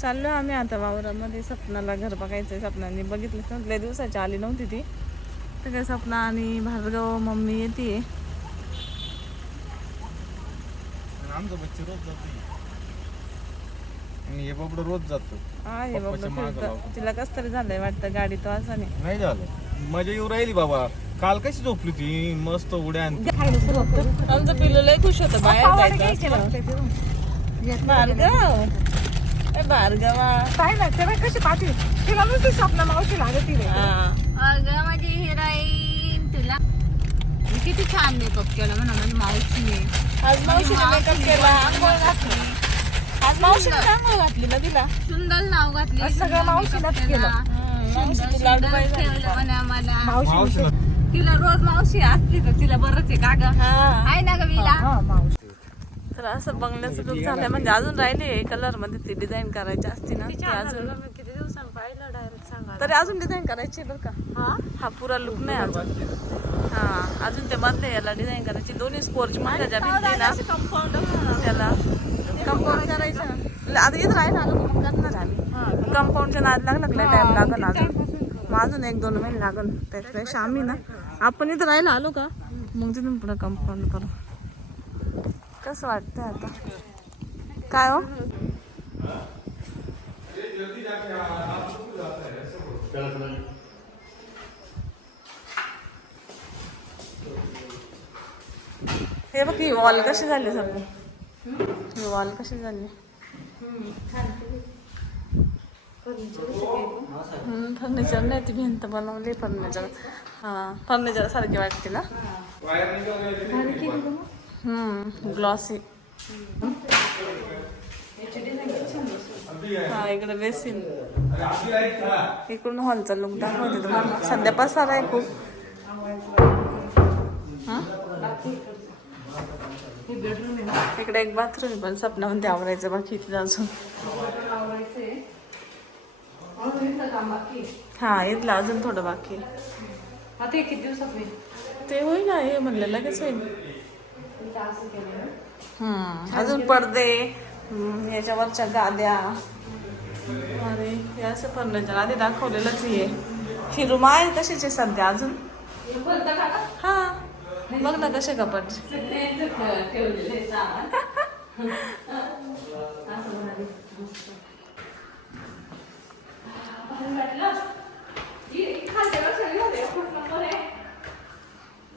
चाललो आम्ही आता वावरामध्ये. सपनाला घर बघायचंय. सपनाने बघितलं. लय दिवसाची आली नव्हती ती. तर काय सपना आणि भार्गव मम्मी येते आमचं बच्चे रोज जातो आणि हे बाबड रोज जातो. हा हे बाबा पप्पाच्या मागं फिरतं. लावतो. तिला कस तरी झालंय वाटतं गाडी तो असा नाही. नाही झालं. मजा येऊ राहिली बाबा. काल कशी झोपली ती? मस्त उड्या आमचं पिल्लू लय खुश होतं बाहेर जायचं. भार्गव. काय ना तेव्हा कशी पाहते? तिला नुसती स्वप्न मावशी लागत हा. अगं माझी हिराईन तुला. मी किती छान मेकअप केला म्हणा माझी मावशीने. आज मावशीने मेकअप केला. आंघोळ घातली. आज मावशीने आंघोळ घातली ना तिला? सुंदर नाव घातली. आज सगळं मावशीलाच केलं. सुंदर. ठेवलं म्हणे आम्हाला मावशी मावशीनं. तिला रोज मावशी असली तर तिला बरंच आहे का ग? हा. आहे ना ग विला? हा मावशी. तर असं बंगल्याचं लुक झालंय. म्हणजे अजून राहिले कलरमध्ये ती डिझाईन करायची असती ना ती अजून. किती दिवसांनी पाहिलं डायरेक्ट सांगा. तरी अजून डिझाईन करायची बरं का? हा? हा पुरा लुक नाही अजून. हा अजून ते मधले याला डिझाईन करायची. दोन्ही स्पोर्च मध्ये ज्या भिंती ना त्याला कंपाऊंड करायचं. आता इथं राहिलं आलं मग? करणार आम्ही. कंपाऊंडच्या नाद लागला टाइम लागल अजून. मग अजून एक दोन महिने लागल. त्याच्यापेक्षा आम्ही ना आपण इथं राहायला आलो का? मग तिथून पुढे कंपाऊंड करू. कसं वाटतंय आता. काय हो? हे बघ ही वॉल कशी झाली सगळी? ही वॉल कशी झाली? फर्निचर नाही ती भिंत बनवली फर्निचर हा फर्निचर सारखी वाटते ना? हम्म ग्लॉसी हा इकडे बेसिन. इकडून हॉलचा लुक दाखवते तुम्हाला. सध्या पसार आहे खूप. हा? इकडे एक बाथरूम पण सपनामध्ये आवरायचं बाकी तिथं अजून. हा इथलं अजून थोडं बाकी ते होईल? ना हे म्हणलं लगेच होईल हम्म अजून पडदे हम्म, याच्यावरच्या गाद्या. अरे हे असं फर्निचर आधी दाखवलेलंच आहे ही रूम आहे तशीच आहे सध्या अजून. हा बघ ना कसे कपट.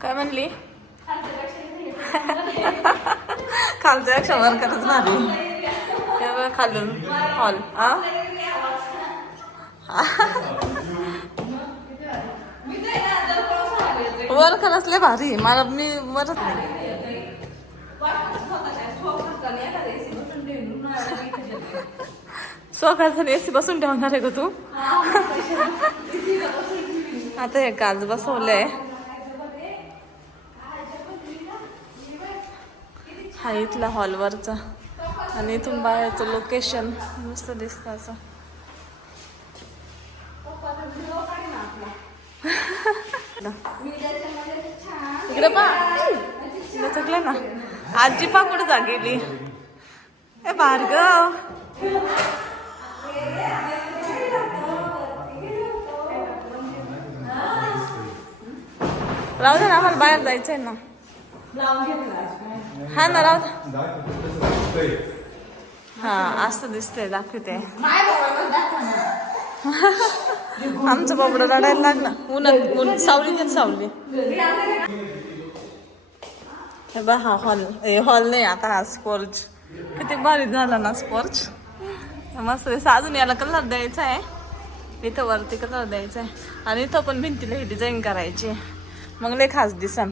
काय म्हणली? खालच्या पेक्षा करत भारी हे खालून हॉल आ? वर खरंच भारी. मला मी मरत नाही. स्वतःच एसी बसून ठेवणार आहे का तू? आता हे काच बसवलंय. हा इथला हॉलवरचा. आणि इथून बाहेरचं लोकेशन मस्त दिसतं असं. इकडे पा. चकलं ना. आजी पा कुठं जा गेली ए भार्गव. राहू दे ना आम्हाला बाहेर जायचंय ना. हा ना दे. हा असं दिसतंय दाखवते आमचं बाबडं रडायला लागलं उन्हात ऊन सावली तर सावली हे बा हा हॉल हे हॉल नाही आता हा स्पोर्च किती भारी झाला ना स्पोर्च मस्त दिसतं. अजून याला कलर द्यायचा आहे इथं वरती कलर द्यायचा आहे आणि इथं पण भिंतीला ही डिझाईन करायची आहे. मग लय खास दिसन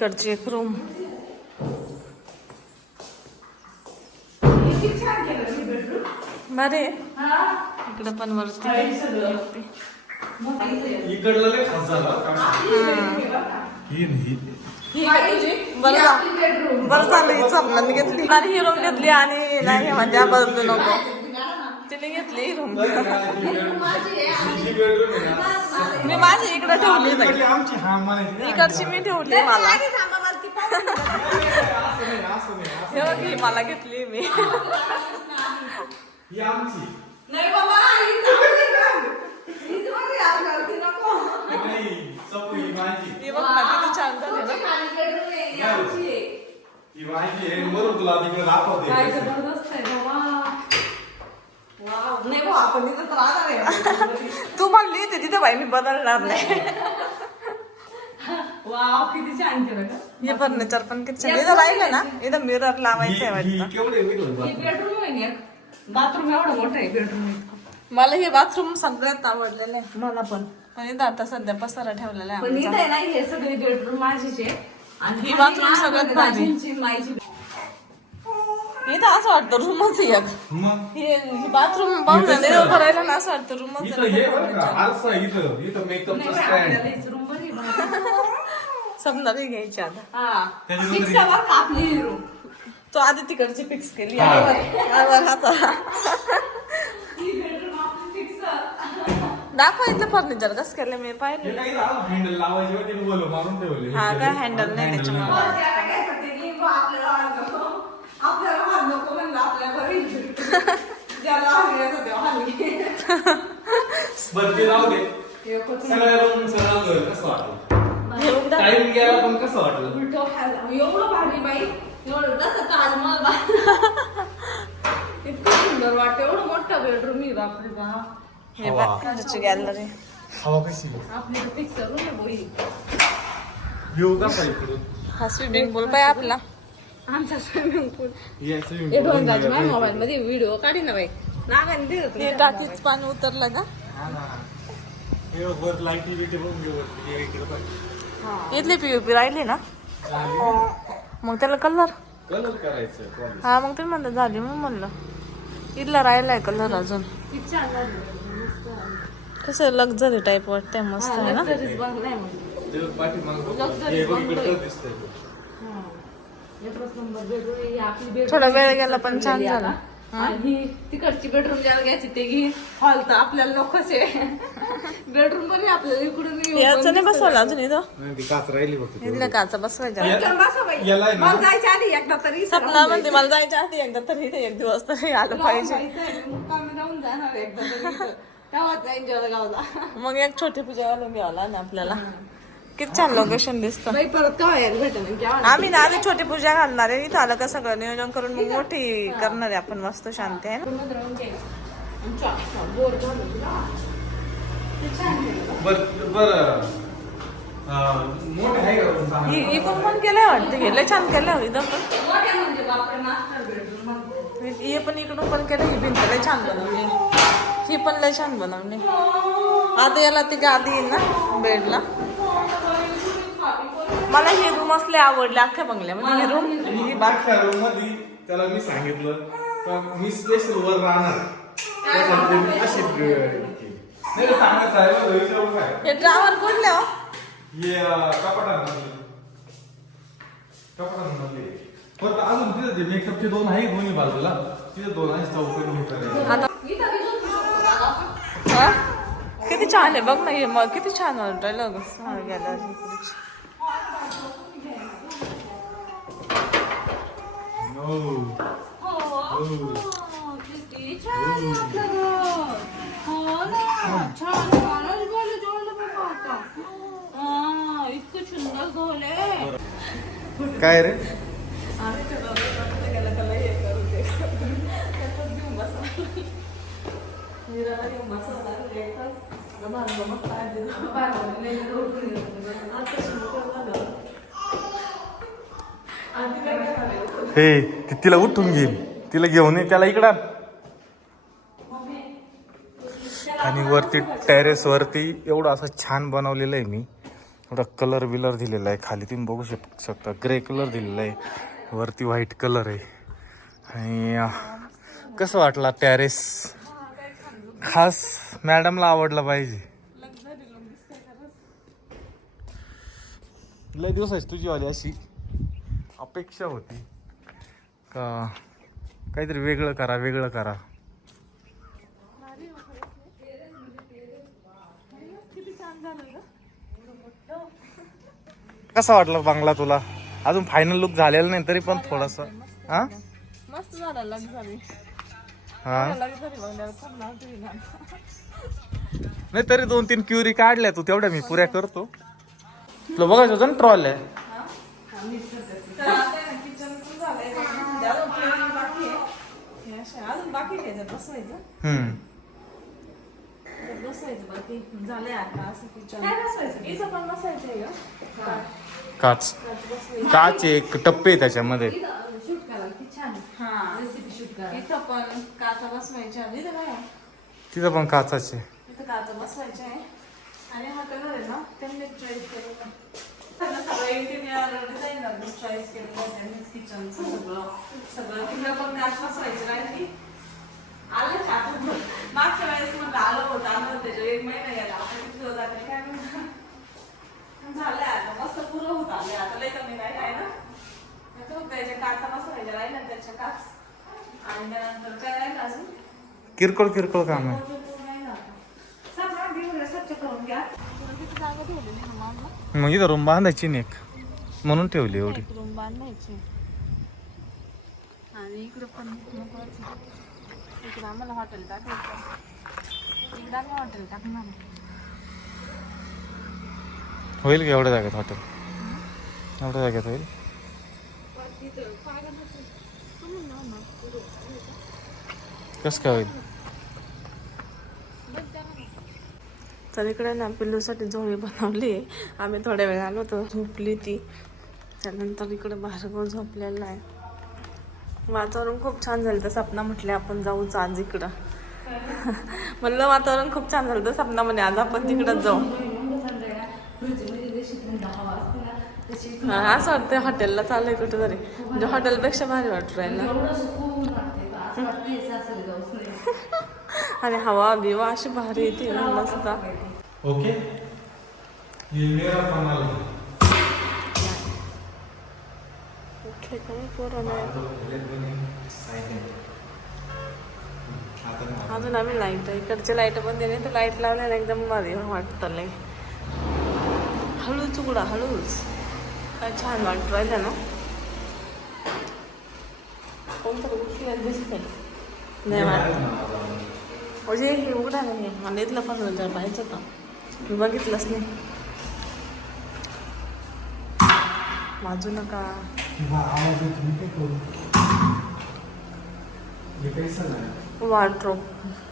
इकडची एक रूम बरे इकडे पण वरती. ही ही ही? बरं झालं हीच आपल्याला घेतली. आणि ही रूम घेतली आणि नाही म्हणजे बदलू नको. ती मम्मीने घेतली रूम माझी आहे आणि मी माझी इकडे ठेवली बाई. इकडली आमची हा म्हणायची इकडची मी ठेवली मला. असं नाही असं नाही असं हे बघ, ही मला घेतली मी. ही आमची. नाही बाबा ही चांगली गं. हीच बरी आहे आपल्याला, ती नको. नाही सपू ही माझी. ही बघ ना किती छान झाली ना. खाली bedroom आहे, ही आमची. आहे. ही माझी आहे बरोबर तुला तिकडे दाखवते काय जबरदस्त आहे बाबा वाव. नाही बाबा, आपण इथं तर राहणार आहे. तू म्हणली होती तिथे बाई मी बदलणार नाही वाव किती छान केलं का हे फर्निचर पण किती छान इथं राहिलं ना इथं मिरर लावायचं आहे वाटतं केवढे वेगळे ही होते बेडरूम आहे एक बाथरूम एवढं मोठं आहे बेडरूम मला हे बाथरूम सगळ्यात आवडलेलं आहे मला पण पण इथं आता सध्या पसारा ठेवलेला आहे पण इथं आमचा. आहे ना हे सगळे बेडरूम माझीच आहे आणि ही bathroom ना सगळ्यात माझ्या भारी. दाजींची, माईची इथं असं वाटतं रूमच एक. मग? हे बाथरूम उभं राहिलं ना असं वाटतं रूमच इथं हे बरं का आरसा इथं मेकअपचं स्टँड. समजा घ्यायची आता. तो आधी तिकडची फिक्स केली. हा. हाता ही. दाखवा इथलं फर्निचर कसं केलं मी पाहिलं. हे काही हँडल लावायचे होते ते बोल मारून ठेवले. हा का हँडल नाही त्याच्यामुळे आपल्याला हार नको. आपल्याला हार नको म्हणलं आपल्या घरी ज्याला हार घ्यायचं तेव्हा हार घे. बरं ते राहू दे. सगळ्या रूम सगळं घर कसं वाटलं? घेऊन जा. टाइम गेला पण कसं वाटलं? उलटं हाल- एवढं भारी बाई. एवढं जसं ताजमहल बा- इतकं सुंदर वाटतं. एवढं मोठं बेडरूम आहे बापरे बाप. हे बघ त्याची गॅलरी हवा कशी आपली इकडून हा स्विमिंग पूल पाय आपला. आमचा स्विमिंग पूल हे मध्ये माझ्या मोबाईल मध्ये व्हिडिओ काढी ना बाई. नागाने दिलं हे टाकीच पाणी उतरलं का. इथली पीयूपी राहिली ना? मग त्याला कलर कलर करायचं. हा मग ते म्हणलं झाली मग म्हणलं. इथला राहिलाय कलर अजून. किती छान झालं. कसं लक्झरी टाईप वाटतंय मस्त आहे ना? एकच नंबर. ही आपली थोडा वेळ गेला पण छान झाला. आणि तिकडची बेडरूम ज्याला घ्यायची ते घे. हॉल तर आपल्याला नकोच आहे. बेडरूम पण आपल्याला इकडून याचं नाही बसवलं अजून इथं? काच राहिली फक्त काचा बसवायचं या- इकडं बसा बाई. याला आहे ना? मला जायचं आधी एकदा तरी सपना म्हणते मला जायच्या आधी एकदा तरी इथे एक दिवस तरी आलं पाहिजे. मुक्कामी जाऊन जाणार एकदा तरी इथं. तेव्हाच जाईन जळगावला मग एक छोटी पूजा घालून घ्यावं ना आपल्याला. किती छान लोकेशन दिसतं. बाई परत केव्हा यायला भेटेल? केव्हा? आम्ही ना आधी छोटी पूजा घालणार आहे. इथं आलं का सगळं नियोजन करून मग मोठी करणार आहे आपण. मस्त शांती आहे ना? बोर. बर मोठे आहे का तुमचा ही पण केलंय वाटतं. हे लय छान केलं इथं पण. म्हणजे. हे पण इकडून पण केलं ही भिंत लय छान बनवली. ही पण लय छान बनवली. आता याला ती गादी येईल ना बेडला. मला ही रूम असले आवडले अख्ख्या बंगल्यामध्ये ही रूम ही बाग बागच्या रूममध्ये त्याला मी सांगितलं का मी स्पेशल वर राहणार त्यासाठी मी अशी ग- केली. नाही रे, सांगा साहेब विचारून काय हे ड्रावर हो हे अं, कपाटांमधले कपाटांमधले पण अजून तिथे ते मेकअपचे दोन आहे दोन्ही बाजूला तिथे दोन आहे. आता. हा? किती छान आहे बघ ना हे मग किती छान वाटायला गेला No. हो, किती छान आपलं घर. हो ना, छान छानच बोलले जेवढं बाबा आता. हा, इतकं सुंदर काय रे हे ती तिला उठून घेईन. तिला घेऊन ये त्याला इकडं आणि. वरती टेरेस वरती एवढं असं छान बनवलेलं आहे मी. एवढा कलर बिलर दिलेला आहे खाली. तुम्ही बघू शक शकता. ग्रे कलर दिलेला आहे. वरती व्हाईट कलर आहे. आणि कसं वाटला टेरेस खास मॅडमला आवडला पाहिजे. लय दिवस तुझी वाली अशी. अपेक्षा होती. का काहीतरी वेगळं करा वेगळं करा. कसा वाटला बांगला तुला? अजून फायनल लुक झालेला नाही तरी पण थोडस. नाही तरी दोन तीन क्युरी काढल्या तू तेवढ्या मी पुऱ्या करतो. तुला बघायचं होतं ना ट्रॉल आहे. ह्याच्यात बसवायचं? हम्म. त्याच्यात बसवायचं बाकी झालंय आता असं बसवायचं? इथं पण बसायचं आहे का काच. काच एक टप्पे त्याच्यामध्ये. हा. इथं पण काचा बसवायच्या काय आहे? तिथं पण काचाचे. इथं काचा बसवायच्या आहे. आणि हा कलर आहे ना त्यांनी चॉईस केलेला त्यांना सगळं इंटिरियर चॉईस केलेलं त्यांनीच किचनचं सगळं सगळं. तिकडं पण काच बसवायची राहिली आलं का? मागच्या वेळेस म्हणलं आलं होतं आलं होतं त्याच्या एक महिना आता किती दिवस काय आता मस्त पुरं होत आले आता लय कमी नाही आहे ना त्याचं फक्त याच्या काचा बसवायच्या राहिल्या त्याच्या काच. आणि त्यानंतर काय राहिलं अजून? किरकोळ किरकोळ काम. आहे मग? इथं रूम बांधायची नाही एक. म्हणून ठेवली एवढी. रूम बांधायची. आणि इकडं पण. इकडं आम्हाला हॉटेल टाकायचं इकडं. आम्ही हॉटेल टाकणार आहे. होईल का एवढ्या जागेत हॉटेल एवढ्या जागेत होईल? कसं काय होईल? तर इकडे ना पिल्लूसाठी झोळी बनवली आहे. आम्ही थोड्या वेळ आलो होतो झोपली ती. त्यानंतर इकडे भार्गव झोपलेला आहे वातावरण खूप छान झालं तर सपना म्हटले आपण जाऊच आज इकडं. म्हणलं वातावरण खूप छान झालं तर सपना म्हणे आज आपण तिकडंच जाऊ. असं वाटतं हॉटेलला चाललंय कुठं तरी म्हणजे हॉटेलपेक्षा भारी वाटत राहिलं आणि हवा बिवा अशी भारी येते मस्त. ओके. ये मेरा पनाल नाही. अजून आम्ही लाइट इकडच्या लाइट पण नाही तर लाइट लावल्याने एकदम मध्ये वाटतं लय. हळूच उघडा हळूच. काय छान वाटत राहिलं ना? कोणतरी उठलेलं दिसतंय? नाही वाटत. म्हणजे हे उघडा नाही मला इथलं पण जर पाहायचं मी बघितलंच नाही. वाजू नका वार्ड्रोब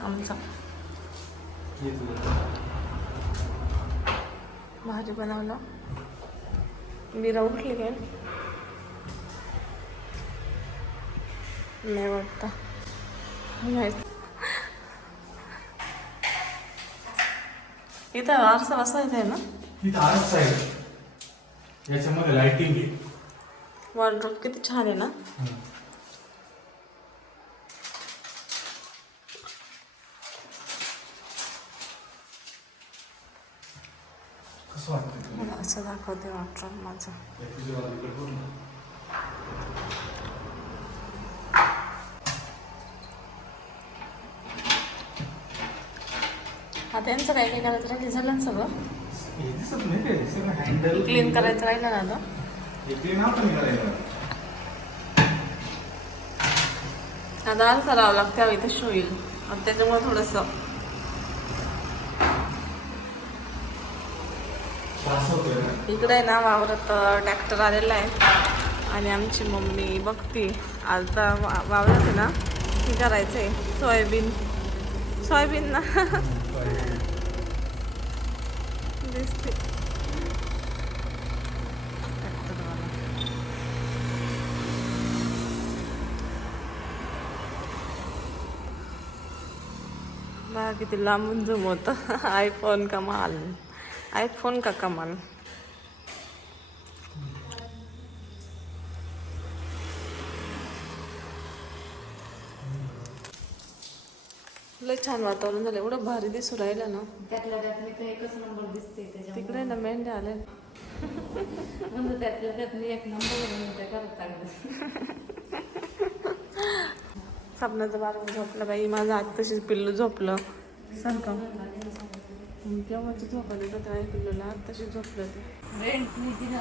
आमचा. भाजी बनवलं. मीरा उठली काय? नाही वाटतं. नाही. इथं आरसा बसायचं आहे ना? इथं आरसा आहे. याच्यामध्ये लाइटिंग आहे. वॉर्ड्रोब किती छान आहे ना? कसं वाटतं तुला? मला असं दाखवते वॉर्ड्रोब माझं. हे तुझ्या बाजूकडे बघ ना. आता यांचं काय काय करायचं? राहिलं झालं ना सगळं? हे दिसत नाही ते सगळं हँडल क्लीन करायचं राहिलं ना आता हे क्लीन करायचं आता आज करावं लागतं हवी इथे होईल आणि त्याच्यामुळे थोडंसं. त्रास होतोय ना इकडे आहे ना वावरात ट्रॅक्टर आलेला आहे. आणि आमची मम्मी बघते. आज वा- वावरात आहे ना हे करायचं आहे सोयाबीन. सोयाबीन ना. दिसते किती लांबून जमवत आयफोन कमाल आयफोन का कमाल लय छान वातावरण झालं. एवढं भारी दिसू राहिलं ना. त्यातल्या त्यात मी तर एकच नंबर दिसते त्याच्यामुळे. तिकडे ना मेंढ्या आले म्हणजे त्यातल्या त्यात मी एक नंबर करत चांगलं स्वप्नाचं बारा झोपलं बाई. माझं आत तशीच पिल्लू झोपलं. सारखं झोपायला काय ऐकलेलं आत्ताशी झोपलं ते. रेंट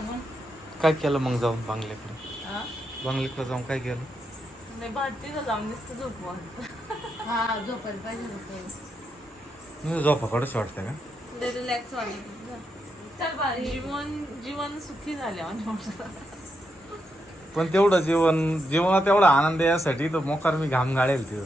मग? काय केलं मग जाऊन बांगल्याकडे? हा बांगल्याकडे जाऊन काय केलं? नाही भारतीचं जाऊन नुसतं झोपू हा झोपायला पाहिजे होतं वाटतं का? रिलॅक्स जीवन जीवन सुखी झाले पण तेवढं जीवन जीवनात एवढा आनंद यासाठी तर मोकार मी घाम गाळेल तिथं.